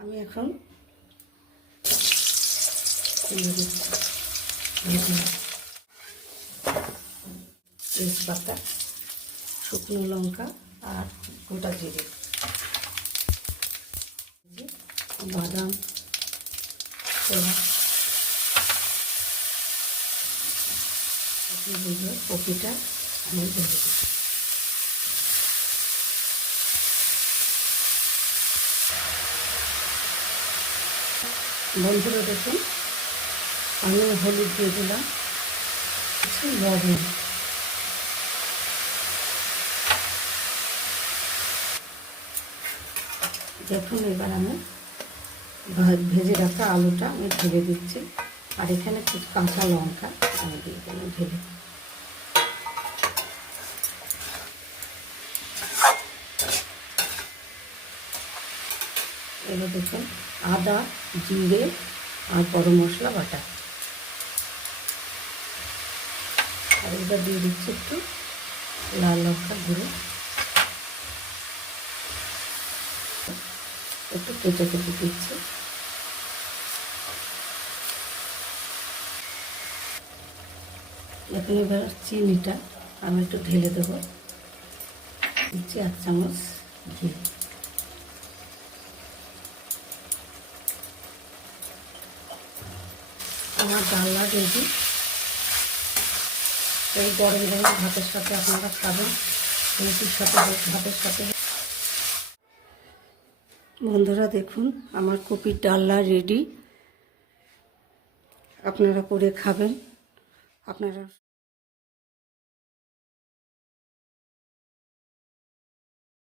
আমি এখন তেজপাতা শুকনো লঙ্কা আর গোটা জিরে। বাদাম কপিটা আমি ভেজে দিচ্ছি। বন্ধুরা দেখুন, আমি হলুদ দিয়ে দিলাম, কিছু লবণ। দেখুন এবার আমি ভেজে রাখা আলুটা আমি ঢেলে দিচ্ছি, আর এখানে কাঁচা লঙ্কা আমি দিয়ে দিলাম, ঢেলে এবার দেখুন আদা, জিরে আর গরম মশলা, বাটা। আর এবার দিয়ে দিচ্ছি একটু লাল লঙ্কা গুঁড়ো। একটু কেটে কেটে দিচ্ছি। এখন এবার চিনিটা আমি একটু ঢেলে দেবো। দিচ্ছি এক চামচ ঘি। আমার ডালনা রেডি এই গরম গরম ভাতের সাথে আপনারা খাবেন, রুটির সাথে, ভাতের সাথে। বন্ধুরা দেখুন, আমার কপির ডালনা রেডি আপনারা করে খাবেন। আপনারা